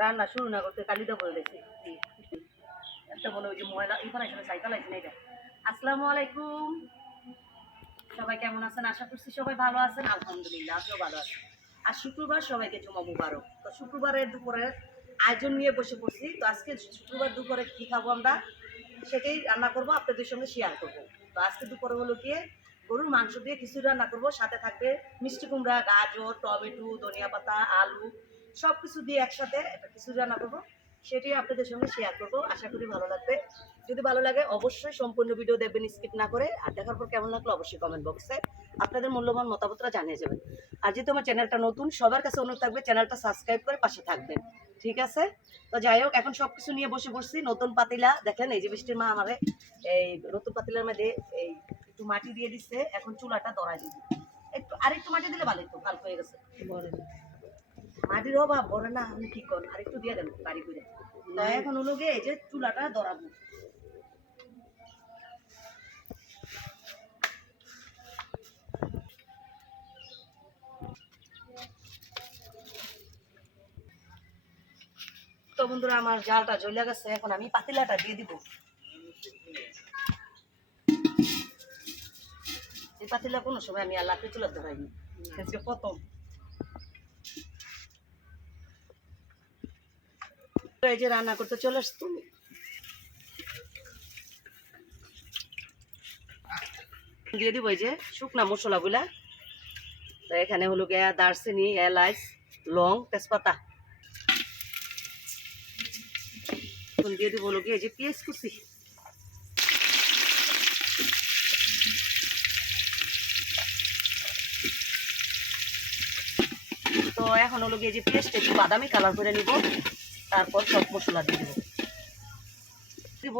রান্না শুরু না করতে কালিদা বলে দিয়েছি একটা বলে ওই যে ময়লা এখানে এখানে সাইকেল আছে না এটা। আসসালামু আলাইকুম, সবাই কেমন আছেন? আশা করছি সবাই ভালো আছেন। আলহামদুলিল্লাহ আমিও ভালো আছি। আর শুক্রবার সবাইকে জুমা মুবারক। তো শুক্রবারের দুপুরের আয়োজন নিয়ে বসে পড়ছি। তো আজকে শুক্রবার দুপুরে কী খাবো আমরা সেটাই রান্না করবো, আপনাদের সঙ্গে শেয়ার করবো। তো আজকে দুপুরে হলো গিয়ে গরুর মাংস দিয়ে খিচুড়ি রান্না করবো, সাথে থাকবে মিষ্টি কুমড়া, গাজর, টমেটো, ধনিয়া পাতা, আলু সব কিছু দিয়ে একসাথে একটা খিচুড়ি রান্না করবো, সেটাই আপনাদের সঙ্গে শেয়ার করবো। আশা করি ভালো লাগবে। যদি ভালো লাগে অবশ্যই সম্পূর্ণ ভিডিও দেখবেন স্কিপ না করে। আর দেখার পর কেমন লাগলো অবশ্যই কমেন্ট বক্সে আপনাদের মূল্যবান মতামতটা জানিয়ে যাবেন। আর যেহেতু আমার চ্যানেলটা নতুন, সবার কাছে অনুরোধ থাকবে চ্যানেলটা সাবস্ক্রাইব করে পাশে থাকবেন, ঠিক আছে? তো যাই হোক, এখন সব কিছু নিয়ে বসে পড়ছি। নতুন পাতিলা দেখেন, এই যে বৃষ্টির মা আমারে এই নতুন পাতিলার মধ্যে এই একটু মাটি দিয়ে দিচ্ছে। এখন চুলাটা ধরাই দিব, একটু আরেকটু মাটি দিলে ভালো, একটু ভালো হয়ে গেছে। মাটির অভাব বলে না, আপনি কি করেন? আরেকটু দিয়ে দেন বাড়ি করে। তো এখন হলো গিয়ে এই যে চুলাটা ধরাবো। তো বন্ধুরা, আমার জালটা জ্বলে গেছে, এখন আমি পাতিলাটা দিয়ে দিব। এই পাতিলা কোনো সময় আমি আর লাকড়ি চুলা ধরাইনি, আজকে প্রথম। এই যে রান্না করতে চলে আসছো তুমি, দিয়ে দিব এই যে শুকনা মশলাগুলা। তো এখানে হলো গিয়া দারচিনি, এলাচ, লং, তেজপাতা। এখন দিয়ে দিব হলো গিয়ে এই যে পেঁয়াজ কুচি। তো এখন হলো গিয়ে যে পেস্টটা একটু বাদামি কালার করে নিব, তারপর সব মশলা দিয়ে দিব। দিব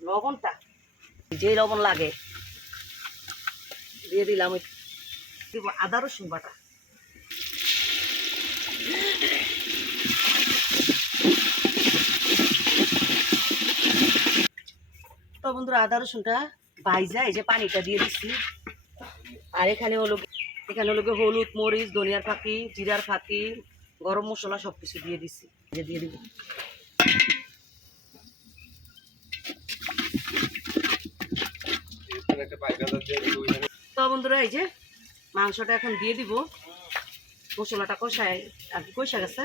লবণটা, যে লবণ লাগে দিয়ে দিলাম। দিব আদা রসুন বাটা। তো বন্ধুরা, আদা রসুনটা ভাইজা এই যে পানিটা দিয়ে দিচ্ছি। আর এখানে হলো হলুদ, মরিচ, ধনিয়ার ফাঁকি, জিরার ফাঁকি, গরম মশলা সব কিছু দিয়ে দিচ্ছি, যে দিয়ে দিব। তো বন্ধুরা, এই যে মাংসটা এখন দিয়ে দিব। মশলাটা কষায় আর কি কষা গেছে।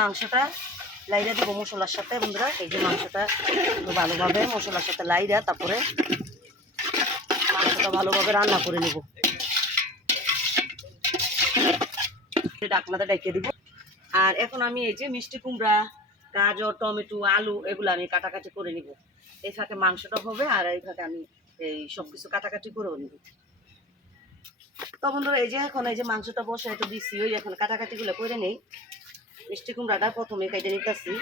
মাংসটা লাইরা দিব মশলার সাথে। বন্ধুরা, এই যে মাংসটা ভালোভাবে মশলার সাথে লাইরা তারপরে মাংসটা ভালোভাবে রান্না করে নেব। ঢাকনাটা ডেকে দিব। আর এখন আমি এই যে মিষ্টি কুমড়া, গাজর, টমেটো, আলু এগুলো আমি কাটাকাটি করে নিব। এই ফাঁকে মাংসটা হবে আর এই ফাঁকে আমি এই সব কিছু কাটাকাটি করেও নিব। তো বন্ধুরা, এই যে এখন এই যে মাংসটা বসে একটু দিচ্ছি, ওই এখন কাটাকাটিগুলো করে নেই। মিষ্টি কুমড়াটা প্রথমে কেটে নিতেছি।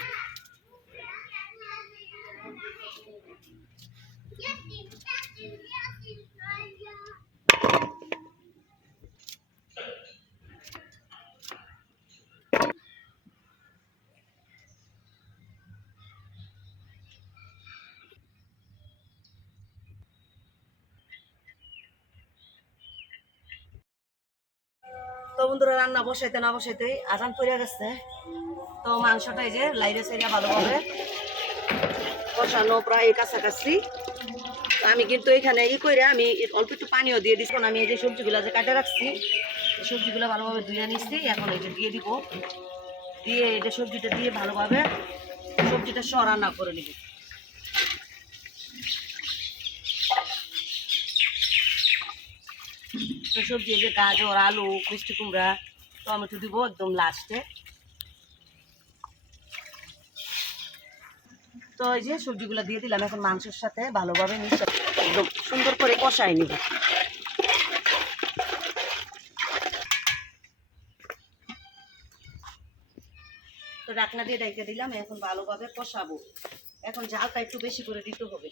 তো বন্ধুরা, রান্না বসাইতে না বসাইতে আজান পড়ে গেছে। তো মাংসটা এই যে লাইরে সাইডে ভালোভাবে কষানো প্রায় কাছাকাছি। আমি কিন্তু এখানে করে আমি অল্প একটু পানিও দিয়ে দিচ্ছি। আমি এই যে সবজিগুলো যে কাটে রাখছি, সবজিগুলো ভালোভাবে ধুয়ে নিচ্ছি। এখন এই যে দিয়ে দিব, দিয়ে এটা সবজিটা দিয়ে ভালোভাবে সবজিটা রান্না করে নিব। তো সবজি এই যে গাজর, আলু, মিষ্টি কুমড়া, টমেটো দিব একদম লাস্টে। তো এই যে সবজিগুলো দিয়ে দিলাম। এখন মাংসের সাথে ভালোভাবে মিশে একদম সুন্দর করে কষাই নিব। তো ঢাকনা দিয়ে ঢেকে দিলাম। এখন ভালোভাবে কষাবো। এখন ঝালটা একটু বেশি করে দিতে হবে।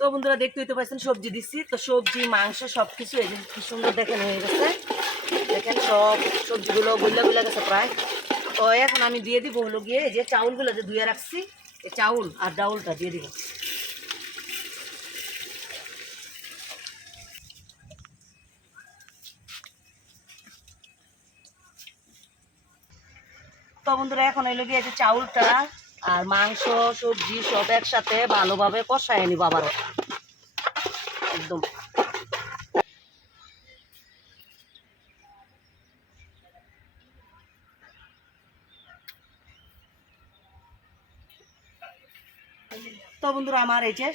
তো বন্ধুরা, দেখতেই তো পাচ্ছেন সবজি দিচ্ছি। তো সবজি, মাংস সব কিছু এই যে কি সুন্দর দেখেন হয়ে গেছে। দেখেন সব সবজিগুলো গুলা গেছে প্রায়। তো এখন আমি দিয়ে দিব হলো গিয়ে এই যে চাউলগুলো যে ধুয়ে রাখছি, এই চাউল আর ডাউলটা দিয়ে দিব। তো বন্ধুরা এখন এলো গিয়ে যে চাউলটা আর মাংস সবজি সব একসাথে ভালোভাবে কষায় নিব আবারও একদম। তো বন্ধুরা আমার এই যে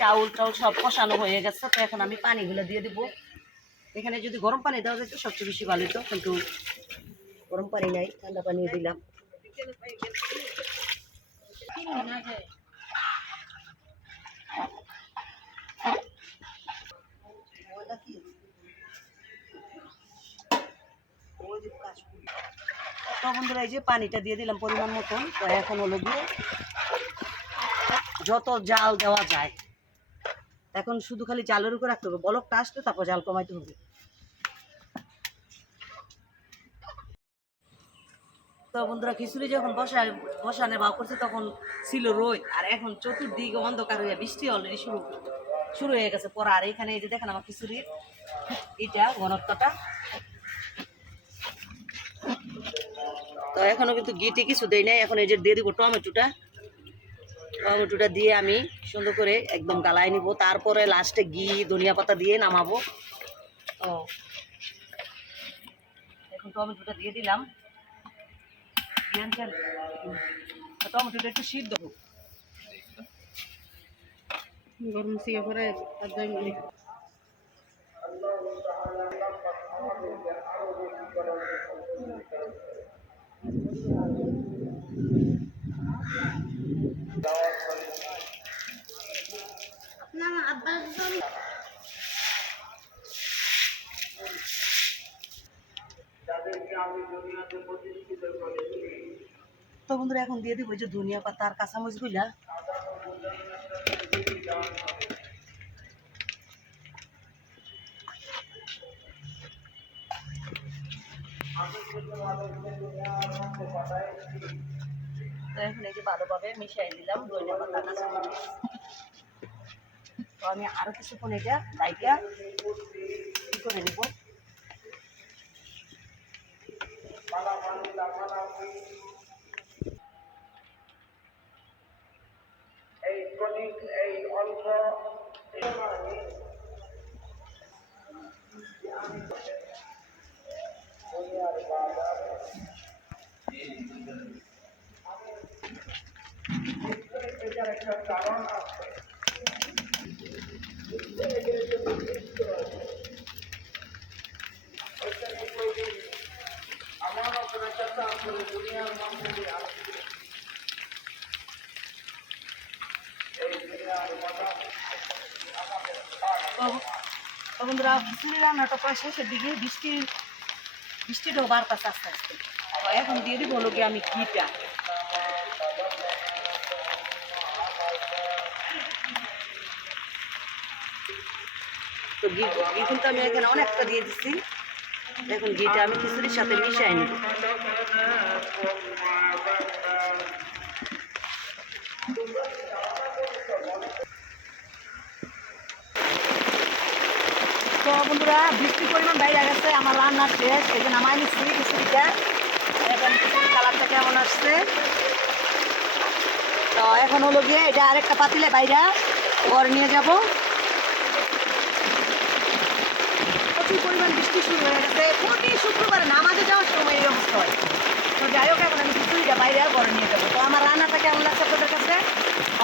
চাউল টাউল সব কষানো হয়ে গেছে, তো এখন আমি পানিগুলো দিয়ে দিব। এখানে যদি গরম পানি দেওয়া যেত সবচেয়ে বেশি ভালো হতো, কিন্তু গরম পানি নাই, ঠান্ডা পানি দিলাম। তো বন্ধুরা এই যে পানিটা দিয়ে দিলাম পরিমাণ মতন। তো এখন হলো গিয়ে যত জাল দেওয়া যায়, এখন শুধু খালি জালের উপর রাখতে হবে, বলকটা আসলে তারপর জাল কমাইতে হবে। তো বন্ধুরা খিচুড়ি যখন বসানে ভাব করছে তখন ছিল রোদ, আর এখন চতুর্দিকে অন্ধকার হয়ে বৃষ্টি অলরেডি শুরু হয়ে গেছে পড়া। আর এখানে এই যে দেখেন আমার খিচুড়ির এটা ঘনত্বটা। তো এখনো কিন্তু ঘিটি কিছু দেই নাই, এখন এই যে দিয়ে দিব টমেটোটা দিয়ে আমি সুন্দর করে একদম গালায় নিব, তারপরে লাস্টে ঘি ধনিয়া পাতা দিয়ে নামাবো। ও এখন টমেটোটা দিয়ে দিলাম, টমেটোটা একটু সিদ্ধ হোক। গরম সিয়া করে তো বন্ধুরা এখন দিয়ে দিব যে ধনিয়া পাতা আর কাঁচামরিচ গুলা। তো এখন এই যে ভালোভাবে মিশাই দিলাম ধনিয়া পাতা কাঁচামরিচ। তো আমি আরো কিছুক্ষণ এটা লাইটা কি করে নিব। বন্ধুরা খিচুড়ি রান্নাটা প্রায় শেষের দিকে, বৃষ্টিটাও বাড়তেছে আস্তে আস্তে। এখন দিয়ে দিব হলো গিয়ে আমি ঘিটা। তো ঘি কিন্তু আমি এখানে অনেকটা দিয়ে দিচ্ছি। এখন ঘিটা আমি খিচুড়ির সাথে মিশাই নিব। তো বন্ধুরা বৃষ্টির পরিমাণ বাইরে গেছে, আমার রান্না শেষ, এই যে নামাই নিচ্ছি খিচুড়িটা। এখন খিচুড়ির কালারটা কেমন আসছে। তো এখন হলো গিয়ে এটা আরেকটা পাতিলে বাইরে ঘরে নিয়ে যাব। প্রচুর পরিমাণ বৃষ্টি শুরু হয়ে গেছে, প্রতি শুক্রবারে নামাজে যাওয়ার সময় এই অবস্থা হয়। তো যাই হোক এখন আমি খিচুড়িটা বাইরে ঘরে নিয়ে যাবো। তো আমার রান্নাটা কেমন লাগছে আপনাদের কাছে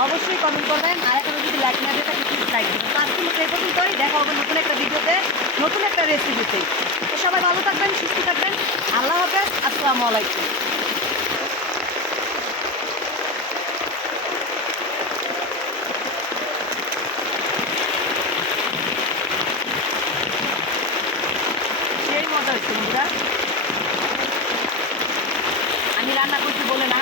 অবশ্যই কমেন্ট করবেন, আর এখন যদি লাইক না দিয়ে থাকে প্লিজ লাইক দিবেন। তো আজকে মতো এই পর্যন্তই, দেখা হবে নতুন একটা ভিডিওতে, নতুন একটা রেসিপিতে। তো সবাই ভালো থাকবেন, সুস্থ থাকবেন, আল্লাহ হাফেজ, আসসালামু আলাইকুম। সেই মজা হচ্ছে বন্ধুরা, আমি রান্না করছি বলে না।